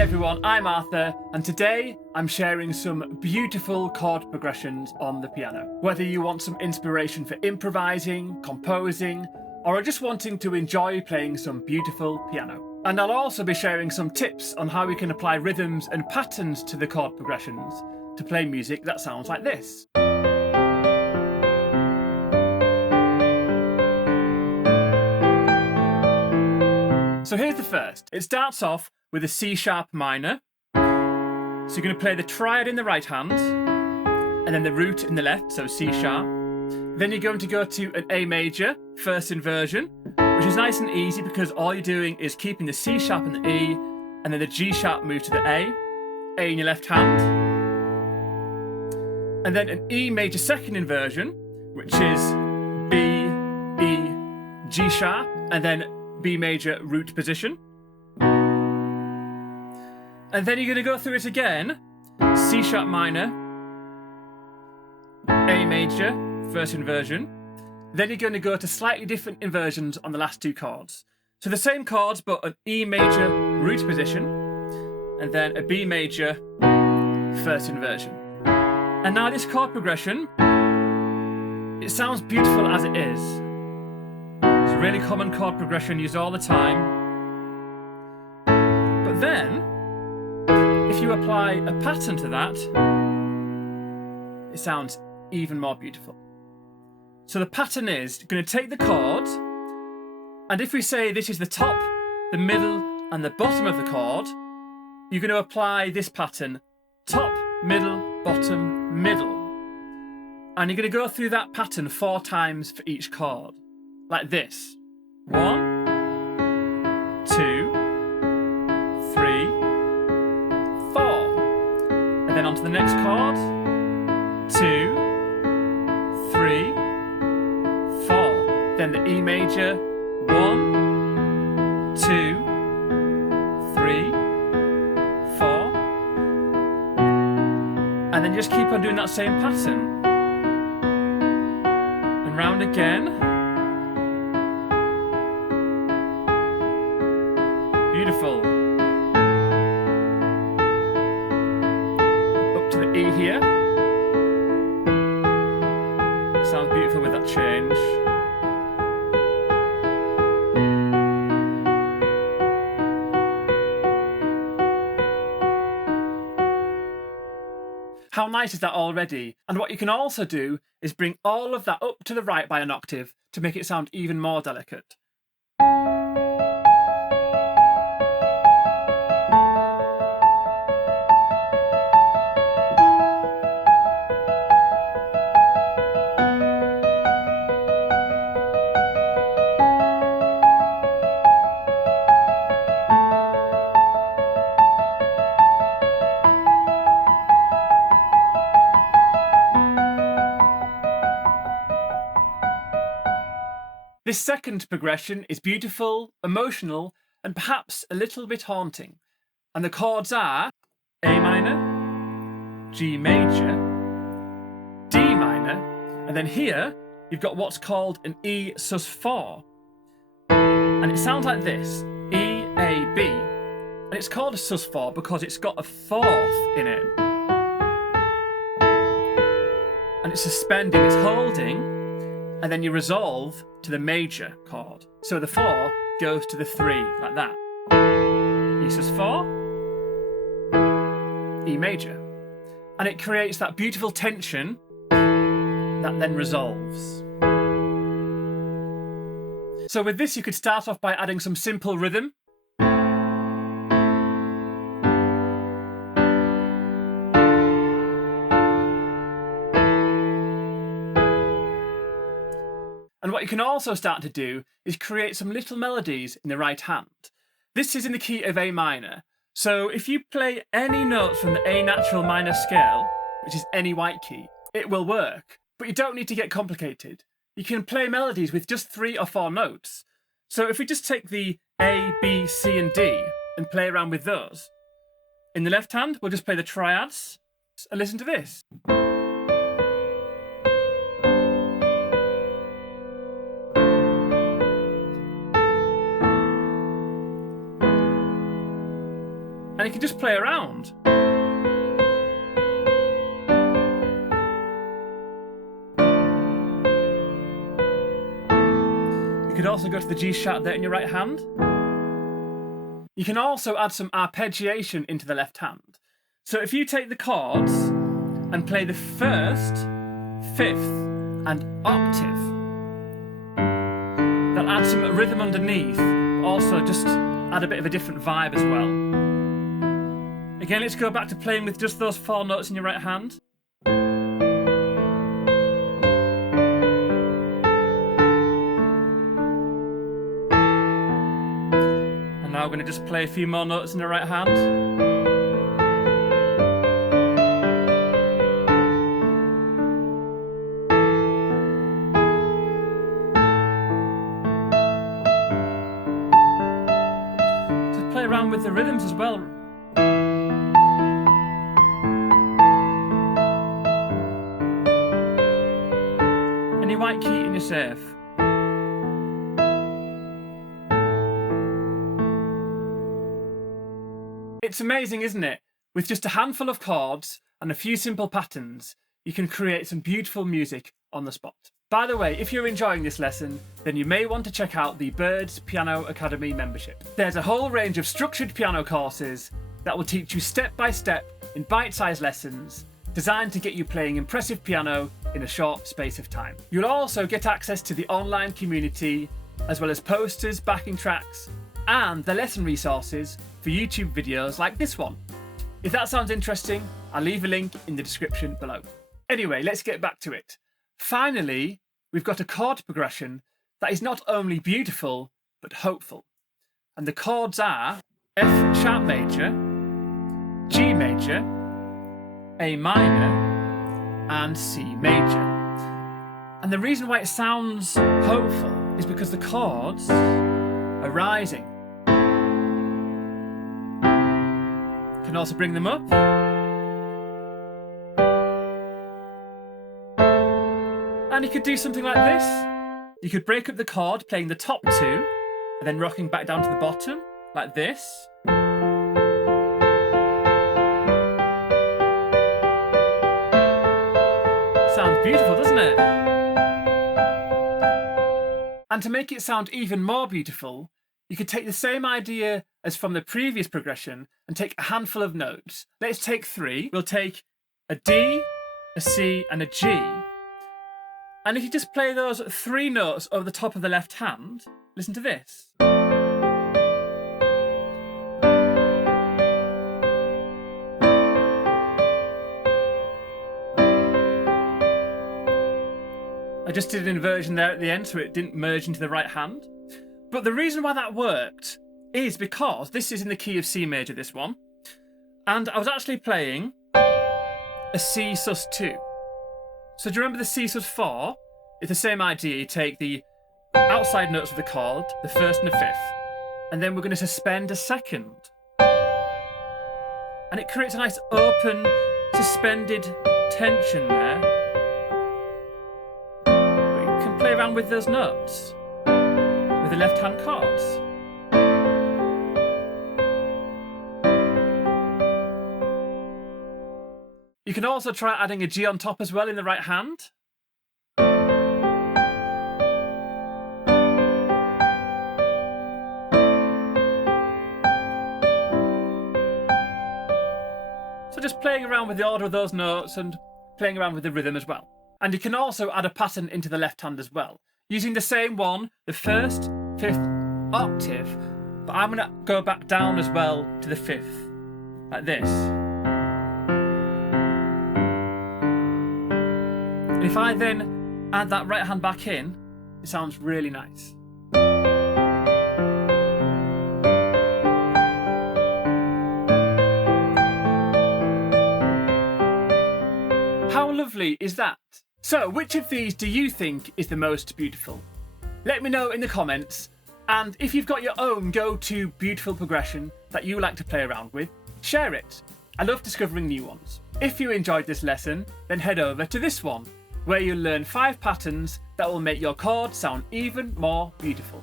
Hi everyone, I'm Arthur, and today I'm sharing some beautiful chord progressions on the piano. Whether you want some inspiration for improvising, composing, or are just wanting to enjoy playing some beautiful piano. And I'll also be sharing some tips on how we can apply rhythms and patterns to the chord progressions to play music that sounds like this. So here's the first. It starts off with a C sharp minor. So you're going to play the triad in the right hand, and then the root in the left, so C sharp. Then you're going to go to an A major, first inversion, which is nice and easy because all you're doing is keeping the C sharp and the E, and then the G sharp move to the A in your left hand. And then an E major second inversion, which is B, E, G sharp, and then B major root position. And then you're going to go through it again, C sharp minor, A major, first inversion. Then you're going to go to slightly different inversions on the last two chords. So the same chords, but an E major root position, and then a B major first inversion. And now this chord progression, it sounds beautiful as it is. It's a really common chord progression used all the time. But then, if you apply a pattern to that, it sounds even more beautiful. So the pattern is going to take the chord, and if we say this is the top, the middle, and the bottom of the chord, you're going to apply this pattern, top, middle, bottom, middle. And you're going to go through that pattern 4 times for each chord, like this. 1, 2, 3, 4. And then onto the next chord. 2, 3, 4. Then the E major. 1, 2, 3, 4. And then just keep on doing that same pattern. And round again. Beautiful. Up to the E here. Sounds beautiful with that change. How nice is that already? And what you can also do is bring all of that up to the right by an octave to make it sound even more delicate. This second progression is beautiful, emotional, and perhaps a little bit haunting. And the chords are A minor, G major, D minor, and then here you've got what's called an E sus4. And it sounds like this, E, A, B. And it's called a sus4 because it's got a fourth in it. And it's suspending, it's holding, and then you resolve to the major chord. So the 4 goes to the 3, like that. E sus4, E major. And it creates that beautiful tension that then resolves. So with this you could start off by adding some simple rhythm. And what you can also start to do is create some little melodies in the right hand. This is in the key of A minor. So if you play any notes from the A natural minor scale, which is any white key, it will work. But you don't need to get complicated. You can play melodies with just 3 or 4 notes. So if we just take the A, B, C, and D and play around with those. In the left hand, we'll just play the triads. And listen to this. And you can just play around. You could also go to the G sharp there in your right hand. You can also add some arpeggiation into the left hand. So if you take the chords and play the first, fifth, and octave, that'll add some rhythm underneath, but also just add a bit of a different vibe as well. Again, let's go back to playing with just those 4 notes in your right hand. And now we're going to just play a few more notes in the right hand. Play around with the rhythms as well. Any white key and you're safe. It's amazing, isn't it? With just a handful of chords and a few simple patterns, you can create some beautiful music on the spot. By the way, if you're enjoying this lesson, then you may want to check out the Birds Piano Academy membership. There's a whole range of structured piano courses that will teach you step by step in bite-sized lessons designed to get you playing impressive piano in a short space of time. You'll also get access to the online community, as well as posters, backing tracks, and the lesson resources for YouTube videos like this one. If that sounds interesting, I'll leave a link in the description below. Anyway, let's get back to it. Finally, we've got a chord progression that is not only beautiful, but hopeful. And the chords are F sharp major, G major, A minor, and C major. And the reason why it sounds hopeful is because the chords are rising. You can also bring them up. And you could do something like this. You could break up the chord playing the top 2 and then rocking back down to the bottom like this. Sounds beautiful, doesn't it? And to make it sound even more beautiful, you could take the same idea as from the previous progression and take a handful of notes. Let's take 3. We'll take a D, a C, and a G. And if you just play those 3 notes over the top of the left hand, listen to this. I just did an inversion there at the end so it didn't merge into the right hand. But the reason why that worked is because this is in the key of C major, this one. And I was actually playing a C sus2. So do you remember the C sus4? It's the same idea. You take the outside notes of the chord, the first and the fifth, and then we're going to suspend a second. And it creates a nice open, suspended tension there. But you can play around with those notes with the left-hand chords. You can also try adding a G on top as well in the right hand. So just playing around with the order of those notes and playing around with the rhythm as well. And you can also add a pattern into the left hand as well, using the same one, the first, fifth octave, but I'm going to go back down as well to the fifth, like this. And if I then add that right hand back in, it sounds really nice. How lovely is that? So, which of these do you think is the most beautiful? Let me know in the comments, and if you've got your own go-to beautiful progression that you like to play around with, share it. I love discovering new ones. If you enjoyed this lesson, then head over to this one, where you'll learn 5 patterns that will make your chord sound even more beautiful.